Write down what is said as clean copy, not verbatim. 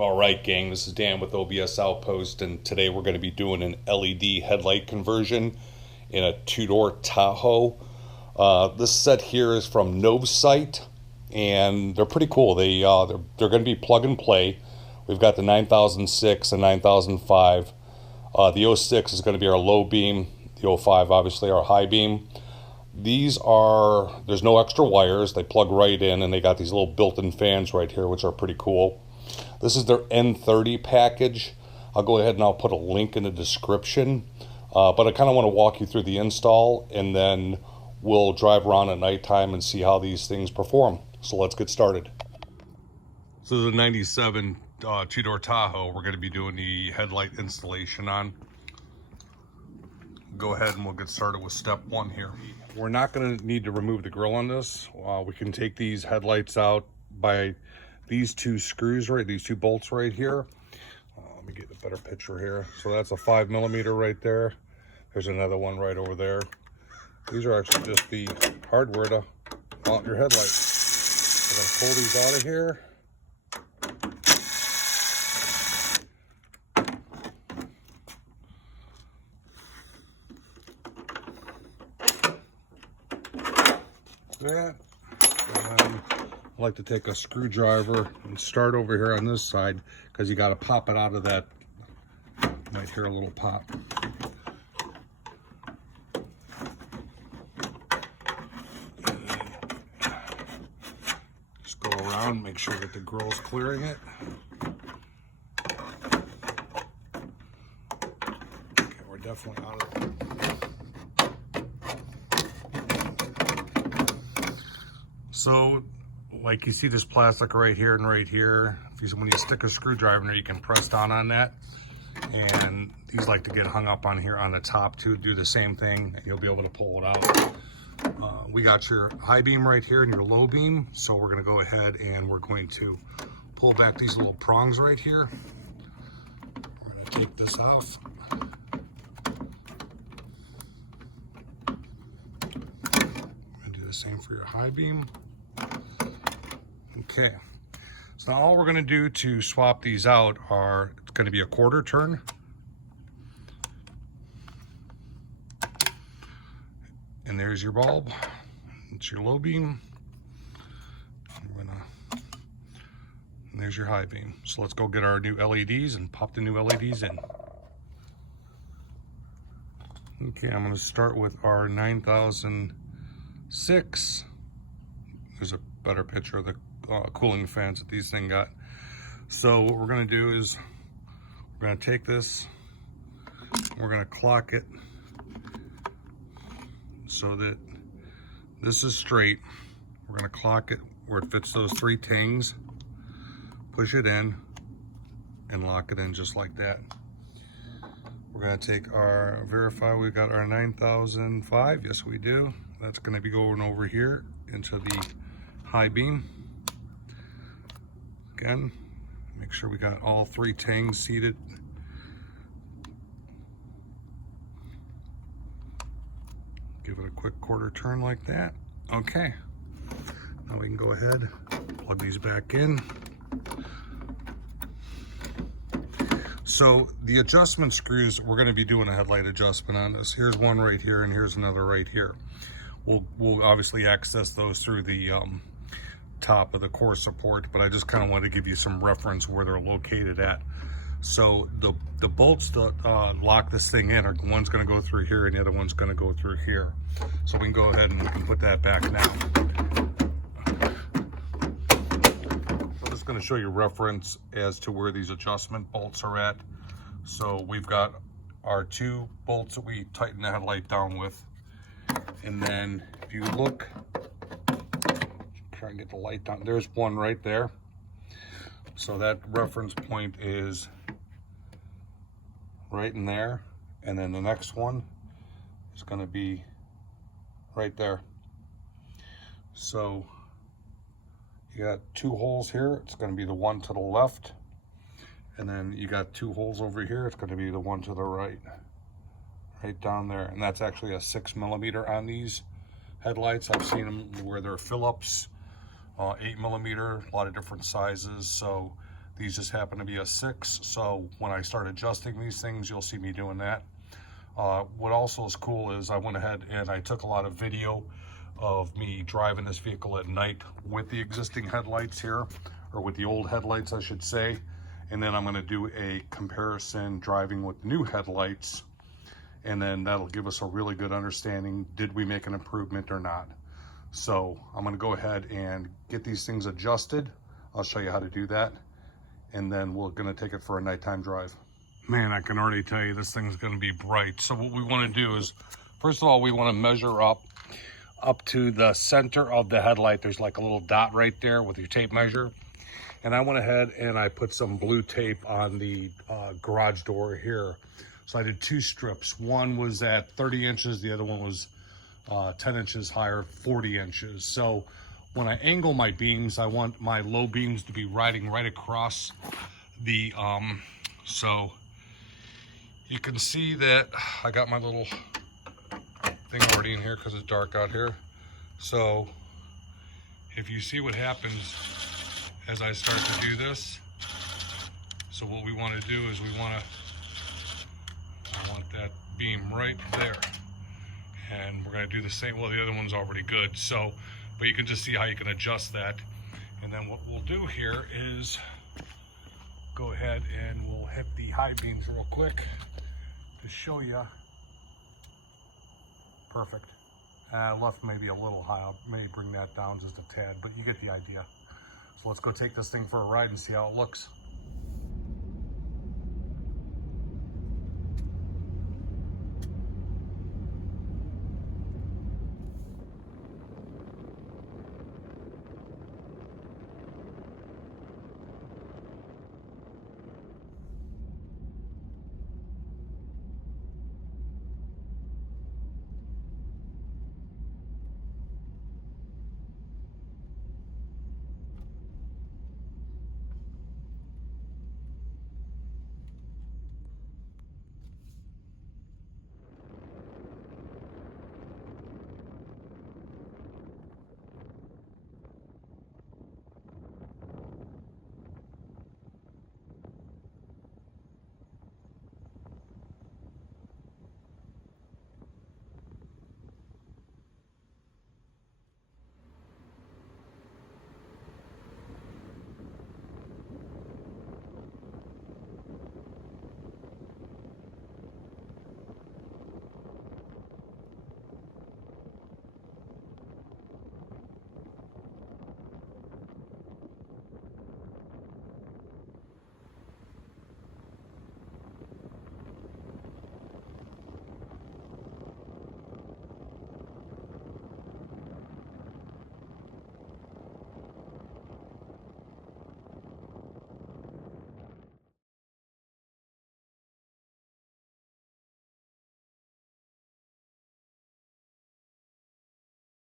All right, gang, this is Dan with OBS Outpost, and today we're going to be doing an LED headlight conversion in a two-door Tahoe. This set here is from NOVSIGHT, and they're pretty cool. They're going to be plug and play. We've got the 9006 and 9005. The 06 is going to be our low beam. The 05, obviously, our high beam. There's no extra wires. They plug right in, and they got these little built-in fans right here, which are pretty cool. This is their N30 package. I'll go ahead and I'll put a link in the description. But I kind of want to walk you through the install, and then we'll drive around at nighttime and see how these things perform. So let's get started. So the 97 two-door Tahoe, we're going to be doing the headlight installation on. Go ahead and we'll get started with step one here. We're not going to need to remove the grill on this. We can take these headlights out by these two screws, right, these two bolts right here. Let me get a better picture here. So that's a 5mm right there. There's another one right over there. These are actually just the hardware to mount your headlight. I'm going to pull these out of here. That. And I like to take a screwdriver and start over here on this side, because you got to pop it out of that. You might hear a little pop. Just go around, make sure that the grill's clearing it. Okay, we're definitely out of it. So, like, you see this plastic right here and right here. When you stick a screwdriver in there, you can press down on that. And these like to get hung up on here on the top too. Do the same thing, and you'll be able to pull it out. We got your high beam right here and your low beam. So we're going to go ahead and we're going to pull back these little prongs right here. We're going to take this off. We're going to do the same for your high beam. Okay, so now all we're going to do to swap these out are, it's going to be a quarter turn. And there's your bulb. It's your low beam. And there's your high beam. So let's go get our new LEDs and pop the new LEDs in. Okay, I'm going to start with our 9006. There's a better picture of the cooling fans that these things got. So what we're going to do is we're going to take this, we're going to clock it so that this is straight. We're going to clock it where it fits those three tings, push it in, and lock it in just like that. We're going to take our, verify we got our 9005. Yes, we do. That's going to be going over here into the high beam. Again, make sure we got all three tings seated. Give it a quick quarter turn like that. Okay, now we can go ahead, plug these back in. So the adjustment screws, we're going to be doing a headlight adjustment on this. Here's one right here and here's another right here. We'll obviously access those through the top of the core support, but I just kind of want to give you some reference where they're located at. So the bolts that lock this thing in are, one's going to go through here and the other one's going to go through here. So we can go ahead and we can put that back now. I'm just going to show you reference as to where these adjustment bolts are at. So we've got our two bolts that we tighten the headlight down with. And then if you look, try and get the light down, there's one right there. So that reference point is right in there. And then the next one is going to be right there. So you got two holes here. It's going to be the one to the left. And then you got two holes over here. It's going to be the one to the right. Right down there. And that's actually a 6mm on these headlights. I've seen them where they're Phillips, 8mm, a lot of different sizes. So These just happen to be a 6, so when I start adjusting these things, you'll see me doing that. What also is cool is I went ahead and I took a lot of video of me driving this vehicle at night with the existing headlights here, or with the old headlights, I should say. And then I'm going to do a comparison driving with new headlights, and then that'll give us a really good understanding, did we make an improvement or not. So I'm going to go ahead and get these things adjusted. I'll show you how to do that, and then we're going to take it for a nighttime drive. Man, I can already tell you this thing's going to be bright. So what we want to do is, first of all, we want to measure up to the center of the headlight. There's like a little dot right there with your tape measure. And I went ahead and I put some blue tape on the garage door here. So I did 2 strips. One was at 30 inches, the other one was 10 inches higher, 40 inches. So when I angle my beams, I want my low beams to be riding right across the, so you can see that I got my little thing already in here because it's dark out here. So if you see what happens as I start to do this, so what we want to do is I want that beam right there, and we're going to do the same. Well, the other one's already good, so, but you can just see how you can adjust that. And then what we'll do here is go ahead and we'll hit the high beams real quick to show you. Perfect. Left maybe a little high. I'll maybe bring that down just a tad, but you get the idea. So let's go take this thing for a ride and see how it looks.